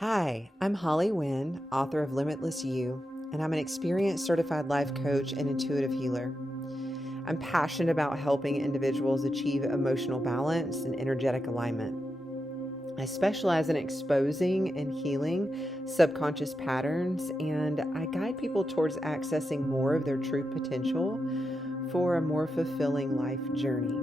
Hi, I'm Holly Wynn, author of Limitless You, and I'm an experienced certified life coach and intuitive healer. I'm passionate about helping individuals achieve emotional balance and energetic alignment. I specialize in exposing and healing subconscious patterns, and I guide people towards accessing more of their true potential for a more fulfilling life journey.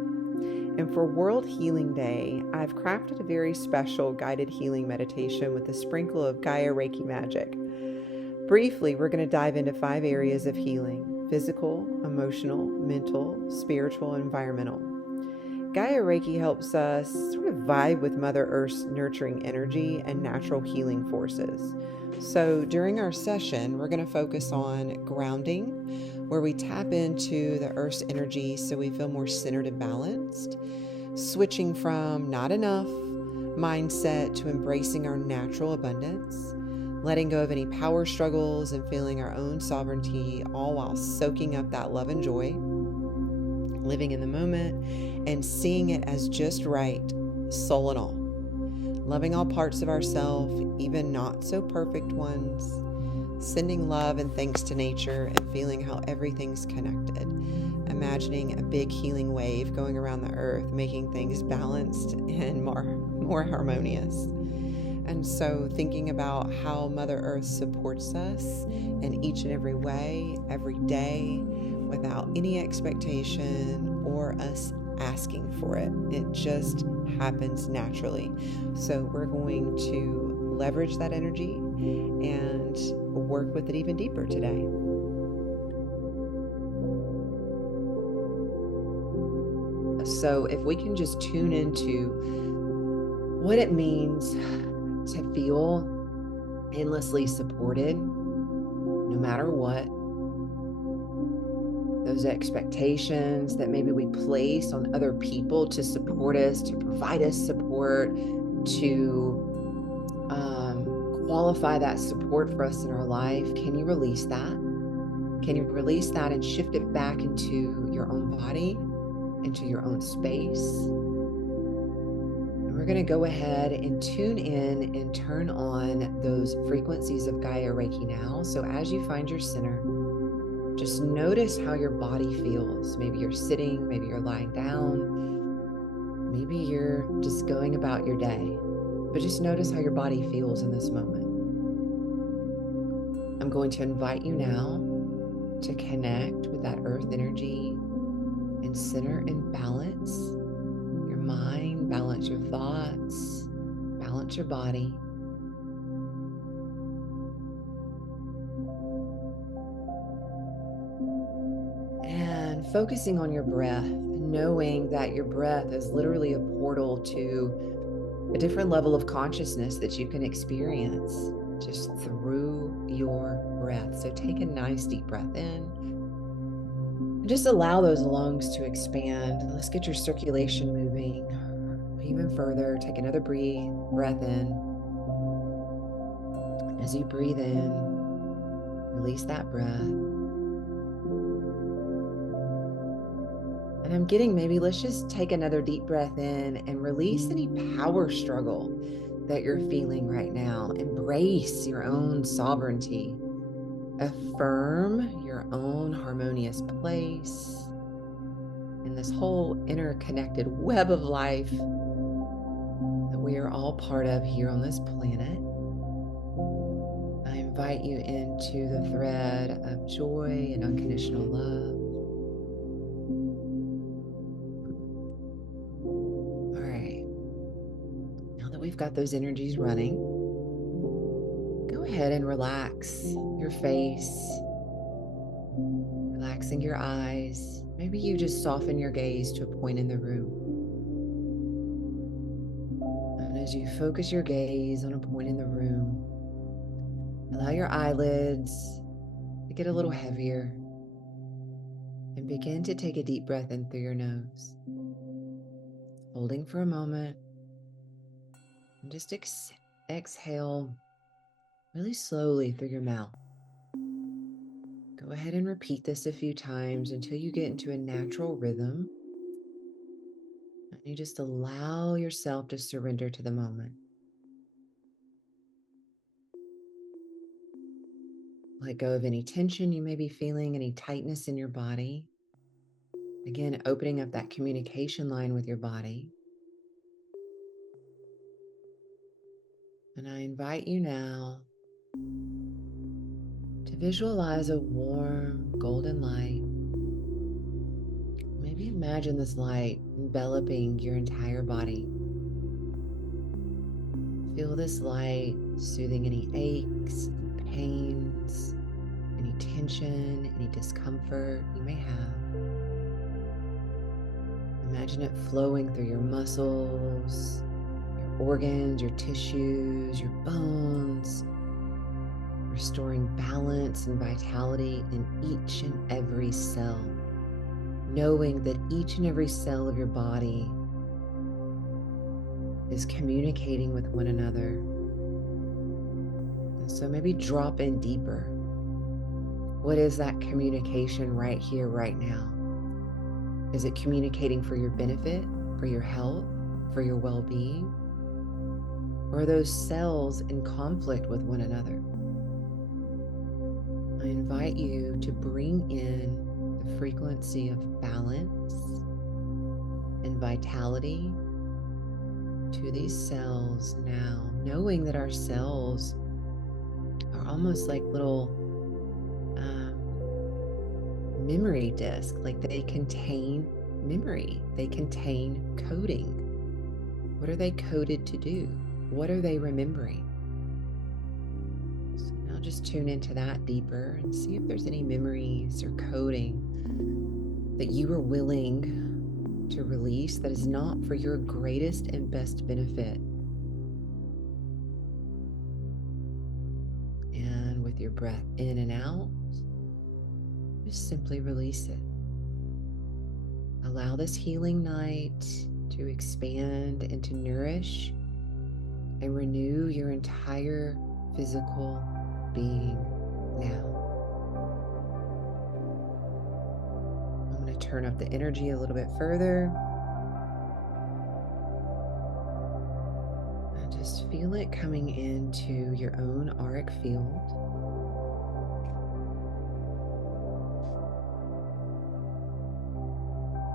And for World Healing Day, I've crafted a very special guided healing meditation with a sprinkle of Gaia Reiki magic. Briefly, we're going to dive into 5 areas of healing: physical, emotional, mental, spiritual, and environmental. Gaia Reiki helps us sort of vibe with Mother Earth's nurturing energy and natural healing forces. So during our session, we're going to focus on grounding, where we tap into the Earth's energy so we feel more centered and balanced, switching from not enough mindset to embracing our natural abundance, letting go of any power struggles and feeling our own sovereignty, all while soaking up that love and joy, living in the moment and seeing it as just right, soul and all. Loving all parts of ourselves, even not so perfect ones. Sending love and thanks to nature and feeling how everything's connected. Imagining a big healing wave going around the earth, making things balanced and more harmonious. And so thinking about how Mother Earth supports us in each and every way, every day, without any expectation or us asking for it. It just happens naturally. So we're going to leverage that energy and work with it even deeper today. So if we can just tune into what it means to feel endlessly supported, no matter what, those expectations that maybe we place on other people to support us, to provide us support, to qualify that support for us in our life. Can you release that? Can you release that and shift it back into your own body, into your own space? And we're going to go ahead and tune in and turn on those frequencies of Gaia Reiki now. So as you find your center, just notice how your body feels. Maybe you're sitting, maybe you're lying down, maybe you're just going about your day, but just notice how your body feels in this moment. I'm going to invite you now to connect with that earth energy and center and balance your mind, balance your thoughts, balance your body. And focusing on your breath, knowing that your breath is literally a portal to a different level of consciousness that you can experience just through your breath. So take a nice deep breath in and just allow those lungs to expand. Let's get your circulation moving even further. Take another breath in. As you breathe in, release that breath. And I'm getting maybe let's just take another deep breath in and release any power struggle that you're feeling right now. Embrace your own sovereignty. Affirm your own harmonious place in this whole interconnected web of life that we are all part of here on this planet. I invite you into the thread of joy and unconditional love. All right. Now that we've got those energies running, go ahead and relax your face, relaxing your eyes. Maybe you just soften your gaze to a point in the room. And as you focus your gaze on a point in the room, allow your eyelids to get a little heavier and begin to take a deep breath in through your nose, holding for a moment, and just exhale really slowly through your mouth. Go ahead and repeat this a few times until you get into a natural rhythm. And you just allow yourself to surrender to the moment. Let go of any tension you may be feeling, any tightness in your body. Again, opening up that communication line with your body. And I invite you now to visualize a warm golden light. Maybe imagine this light enveloping your entire body. Feel this light soothing any aches, any pains, any tension, any discomfort you may have. Imagine it flowing through your muscles, your organs, your tissues, your bones, restoring balance and vitality in each and every cell, knowing that each and every cell of your body is communicating with one another. And so maybe drop in deeper. What is that communication right here, right now? Is it communicating for your benefit, for your health, for your well-being? Or are those cells in conflict with one another? I invite you to bring in the frequency of balance and vitality to these cells now, knowing that our cells are almost like little memory disks, like they contain memory, they contain coding. What are they coded to do? What are they remembering? So now just tune into that deeper and see if there's any memories or coding that you are willing to release that is not for your greatest and best benefit. And with your breath in and out, just simply release it. Allow this healing night to expand and to nourish and renew your entire physical being now. I'm going to turn up the energy a little bit further. And just feel it coming into your own auric field.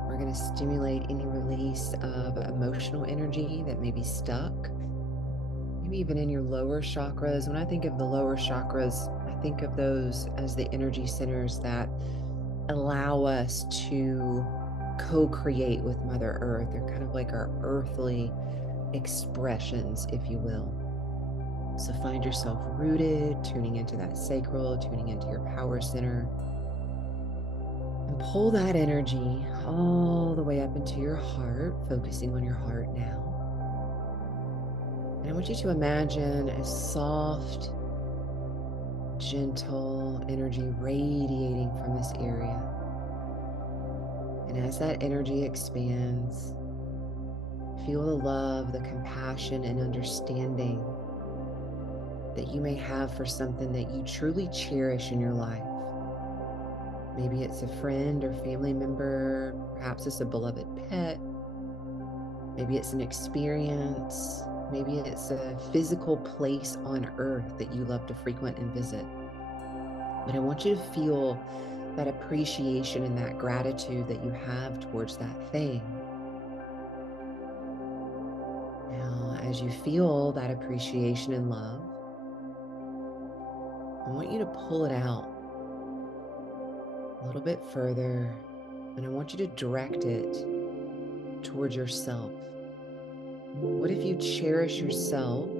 We're going to stimulate any release of emotional energy that may be stuck, maybe even in your lower chakras. When I think of the lower chakras, I think of those as the energy centers that allow us to co-create with Mother Earth. They're kind of like our earthly expressions, if you will. So find yourself rooted, tuning into that sacral, tuning into your power center. And pull that energy all the way up into your heart, focusing on your heart now. And I want you to imagine a soft, gentle energy radiating from this area. And as that energy expands, feel the love, the compassion, and understanding that you may have for something that you truly cherish in your life. Maybe it's a friend or family member, perhaps it's a beloved pet, maybe it's an experience, maybe it's a physical place on earth that you love to frequent and visit. But I want you to feel that appreciation and that gratitude that you have towards that thing. Now, as you feel that appreciation and love, I want you to pull it out a little bit further, and I want you to direct it towards yourself. What if you cherish yourself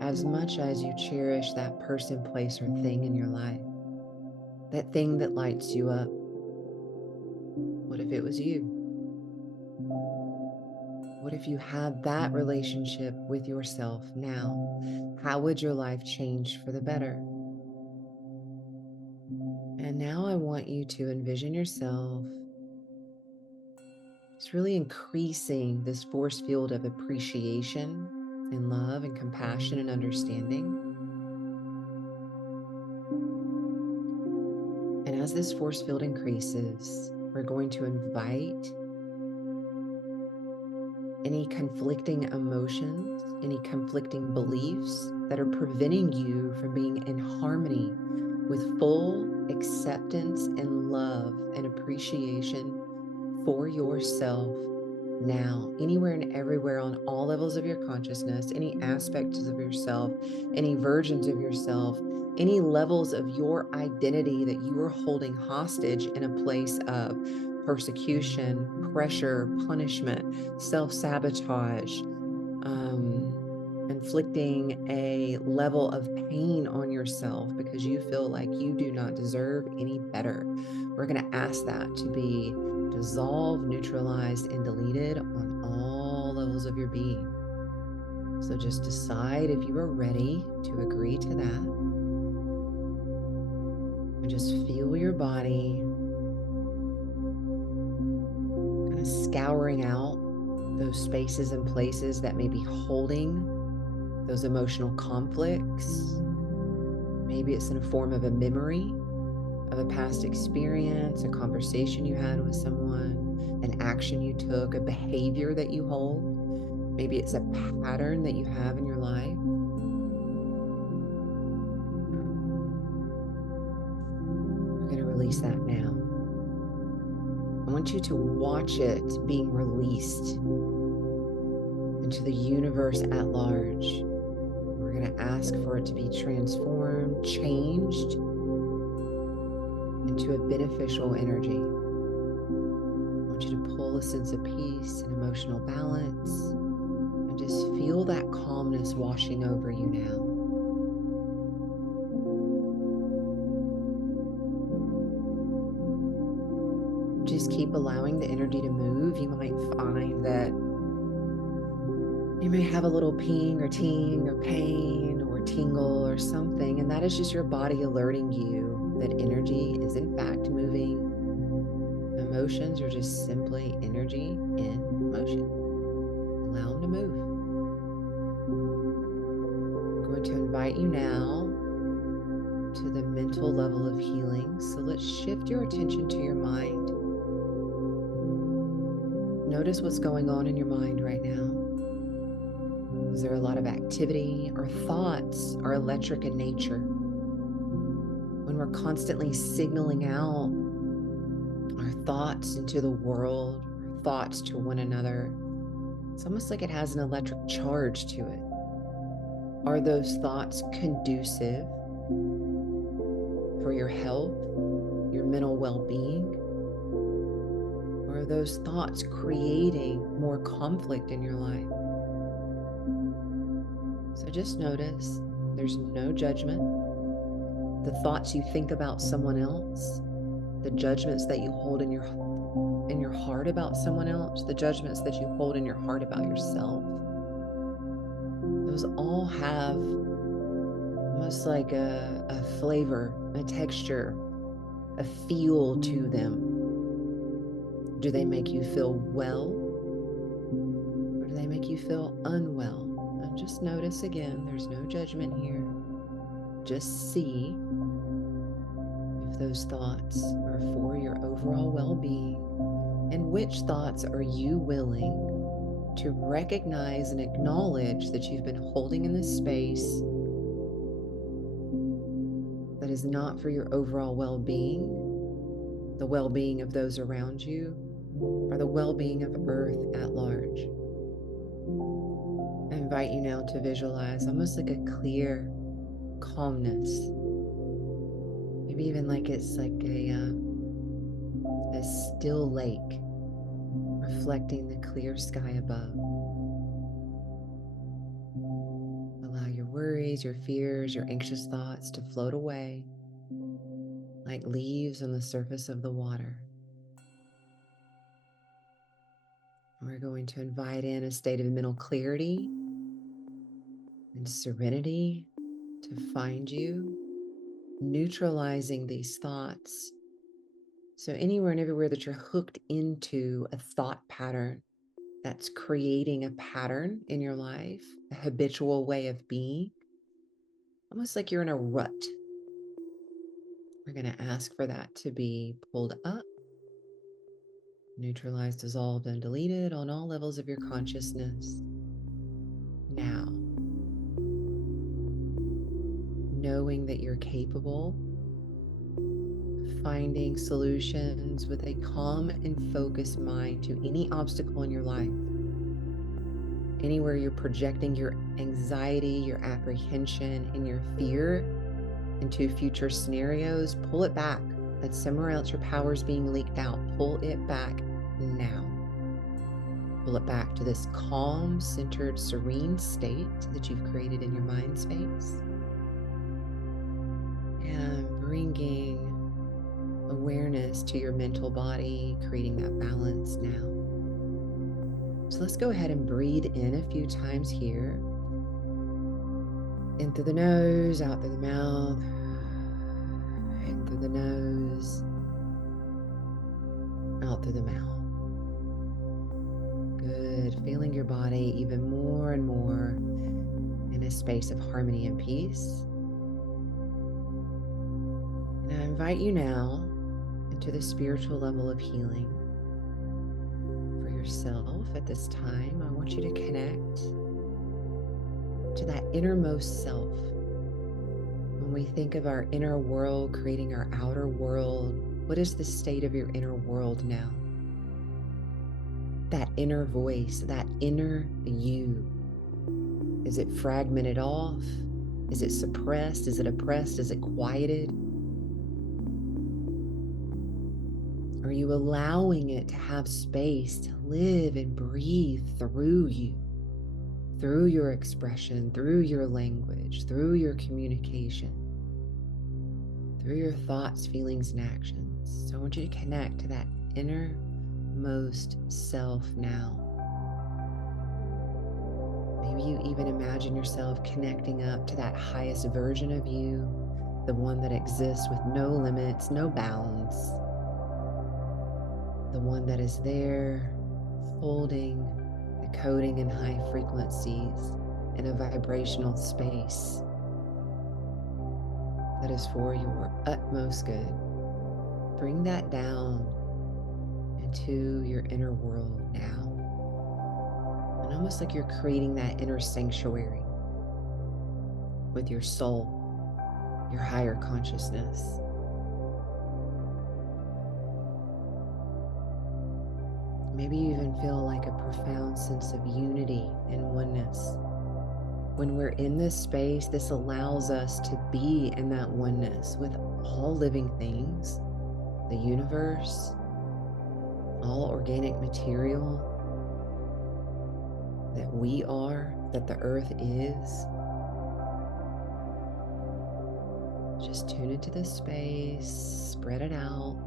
as much as you cherish that person, place, or thing in your life? That thing that lights you up. What if it was you? What if you had that relationship with yourself now? How would your life change for the better? And now I want you to envision yourself just really increasing this force field of appreciation and love and compassion and understanding. And as this force field increases, we're going to invite any conflicting emotions, any conflicting beliefs that are preventing you from being in harmony with full acceptance and love and appreciation for yourself now, anywhere and everywhere on all levels of your consciousness, any aspects of yourself, any versions of yourself, any levels of your identity that you are holding hostage in a place of persecution, pressure, punishment, self-sabotage, inflicting a level of pain on yourself because you feel like you do not deserve any better. We're going to ask that to be dissolved, neutralized, and deleted on all levels of your being. So just decide if you are ready to agree to that. And just feel your body kind of scouring out those spaces and places that may be holding those emotional conflicts. Maybe it's in a form of a memory of a past experience, a conversation you had with someone, an action you took, a behavior that you hold. Maybe it's a pattern that you have in your life. We're going to release that now. I want you to watch it being released into the universe at large. We're going to ask for it to be transformed, changed into a beneficial energy. I want you to pull a sense of peace and emotional balance and just feel that calmness washing over you now. Just keep allowing the energy to move. You might find that you may have a little ping or ting or pain or tingle or something, and that is just your body alerting you that energy is in fact moving. Emotions are just simply energy in motion. Allow them to move. I'm going to invite you now to the mental level of healing. So let's shift your attention to your mind. Notice what's going on in your mind right now. Is there a lot of activity? Our thoughts are electric in nature. When we're constantly signaling out our thoughts into the world, our thoughts to one another, it's almost like it has an electric charge to it. Are those thoughts conducive for your health, your mental well-being? Or are those thoughts creating more conflict in your life? So just notice there's no judgment. The thoughts you think about someone else, the judgments that you hold in your heart about someone else, the judgments that you hold in your heart about yourself, those all have almost like a flavor, a texture, a feel to them. Do they make you feel well, or do they make you feel unwell? And just notice again, there's no judgment here. Just see if those thoughts are for your overall well-being, and which thoughts are you willing to recognize and acknowledge that you've been holding in this space that is not for your overall well-being, the well-being of those around you, or the well-being of Earth at large. I invite you now to visualize almost like a clear calmness. Maybe even like it's like a still lake reflecting the clear sky above. Allow your worries, your fears, your anxious thoughts to float away like leaves on the surface of the water. We're going to invite in a state of mental clarity and serenity to find you, neutralizing these thoughts. So anywhere and everywhere that you're hooked into a thought pattern that's creating a pattern in your life, a habitual way of being, almost like you're in a rut. We're going to ask for that to be pulled up neutralized, dissolved, and deleted on all levels of your consciousness. Now, knowing that you're capable of finding solutions with a calm and focused mind to any obstacle in your life, anywhere you're projecting your anxiety, your apprehension, and your fear into future scenarios, pull it back. That's somewhere else your power's being leaked out. Pull it back now. Pull it back to this calm, centered, serene state that you've created in your mind space. And bringing awareness to your mental body, creating that balance now. So let's go ahead and breathe in a few times here. In through the nose, out through the mouth. In through the nose, out through the mouth. Good. Feeling your body even more and more in a space of harmony and peace. And I invite you now into the spiritual level of healing for yourself at this time. I want you to connect to that innermost self. When we think of our inner world creating our outer world, what is the state of your inner world now? That inner voice, that inner you. Is it fragmented off? Is it suppressed? Is it oppressed? Is it quieted? Are you allowing it to have space to live and breathe through you, through your expression, through your language, through your communication, through your thoughts, feelings, and actions? So I want you to connect to that innermost self now. Maybe you even imagine yourself connecting up to that highest version of you, the one that exists with no limits, no bounds, the one that is there holding, decoding in high frequencies in a vibrational space that is for your utmost good. Bring that down into your inner world now. And almost like you're creating that inner sanctuary with your soul, your higher consciousness. Maybe you even feel like a profound sense of unity and oneness. When we're in this space, this allows us to be in that oneness with all living things, the universe, all organic material, that we are, that the earth is. Just tune into this space, spread it out.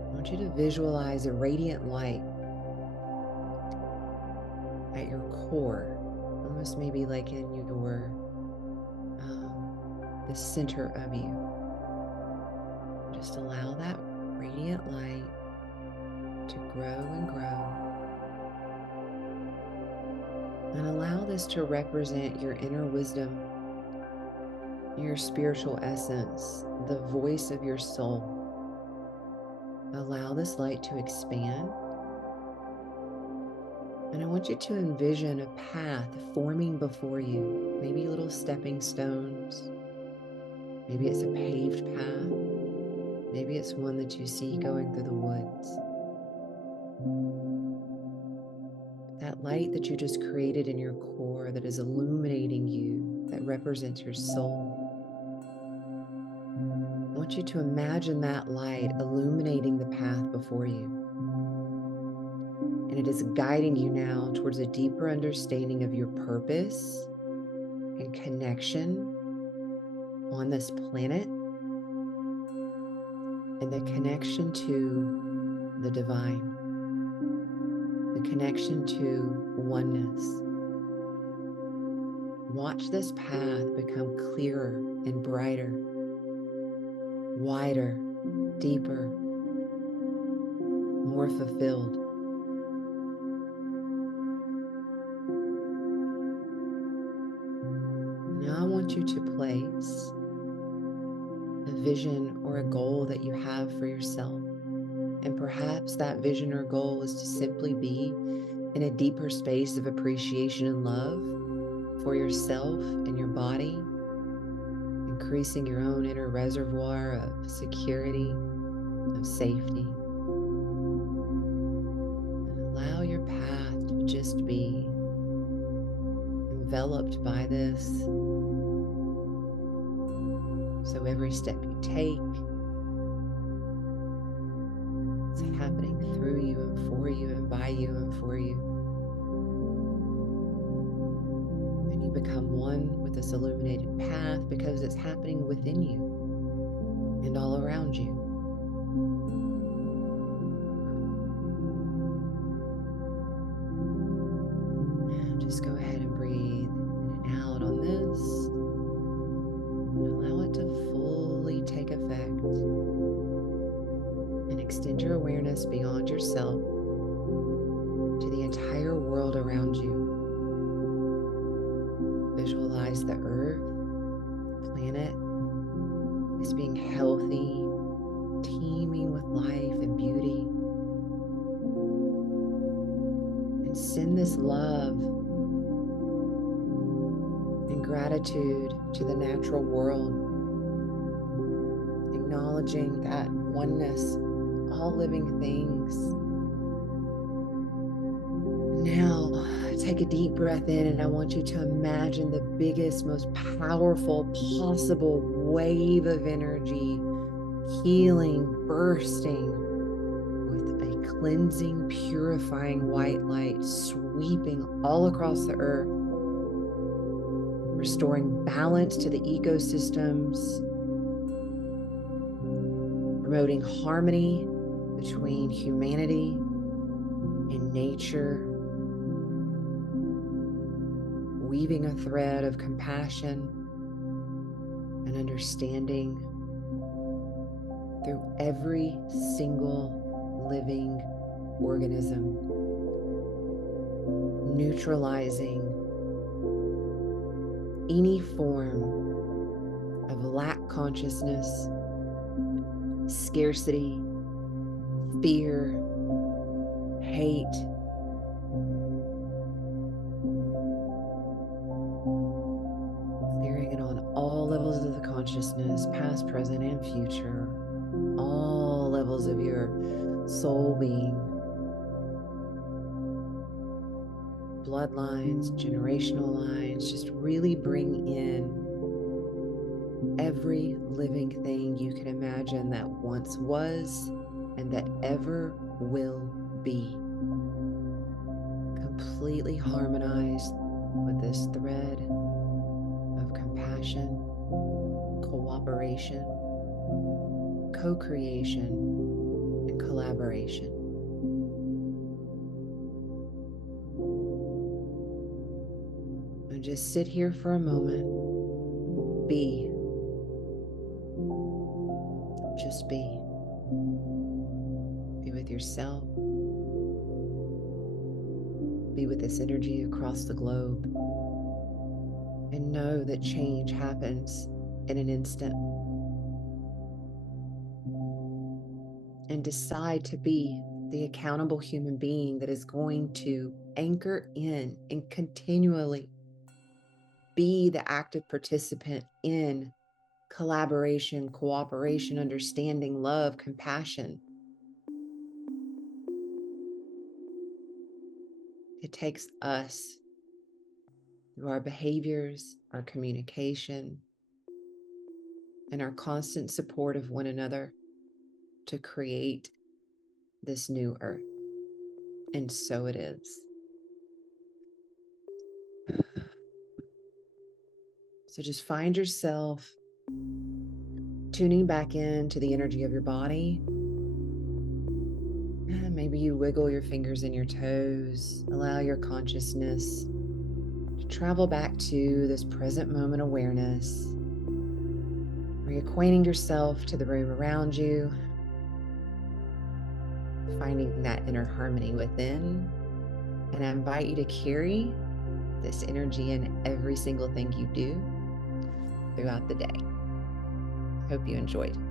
I want you to visualize a radiant light at your core, almost maybe like in your, the center of you. Just allow that radiant light to grow and grow. And allow this to represent your inner wisdom, your spiritual essence, the voice of your soul. Allow this light to expand. And I want you to envision a path forming before you, maybe little stepping stones. Maybe it's a paved path. Maybe it's one that you see going through the woods. That light that you just created in your core that is illuminating you, that represents your soul. I want you to imagine that light illuminating the path before you. And it is guiding you now towards a deeper understanding of your purpose and connection on this planet, and the connection to the divine, the connection to oneness. Watch this path become clearer and brighter, wider, deeper, more fulfilled. Now I want you to place a vision or a goal that you have for yourself. And perhaps that vision or goal is to simply be in a deeper space of appreciation and love for yourself and your body, increasing your own inner reservoir of security, of safety. And allow your path to just be enveloped by this. So every step you take, it's happening through you and for you and by you and for you. And you become one with this illuminated path because it's happening within you and all around you. And just go ahead and breathe in and out on this. And allow it to fully take effect. And extend your awareness beyond yourself to the entire world around you. Visualize the earth, planet, as being healthy, teeming with life and beauty. And send this love and gratitude to the natural world, acknowledging that oneness, all living things. Now, take a deep breath in, and I want you to imagine the biggest, most powerful possible wave of energy, healing, bursting with a cleansing, purifying white light, sweeping all across the earth, restoring balance to the ecosystems, promoting harmony between humanity and nature, weaving a thread of compassion and understanding through every single living organism, neutralizing any form of lack consciousness, scarcity, fear, hate, clearing it on all levels of the consciousness, past, present, and future, all levels of your soul being, bloodlines, generational lines. Just really bring in every living thing you can imagine that once was and that ever will be, completely harmonized with this thread of compassion, cooperation, co-creation, and collaboration. And just sit here for a moment. Be. Just be. Be with yourself. Be with this energy across the globe. And know that change happens in an instant. And decide to be the accountable human being that is going to anchor in and continually be the active participant in collaboration, cooperation, understanding, love, compassion. It takes us, through our behaviors, our communication, and our constant support of one another, to create this new earth. And so it is. So just find yourself tuning back into the energy of your body. And maybe you wiggle your fingers and your toes. Allow your consciousness to travel back to this present moment awareness, reacquainting yourself to the room around you, finding that inner harmony within. And I invite you to carry this energy in every single thing you do throughout the day. Hope you enjoyed.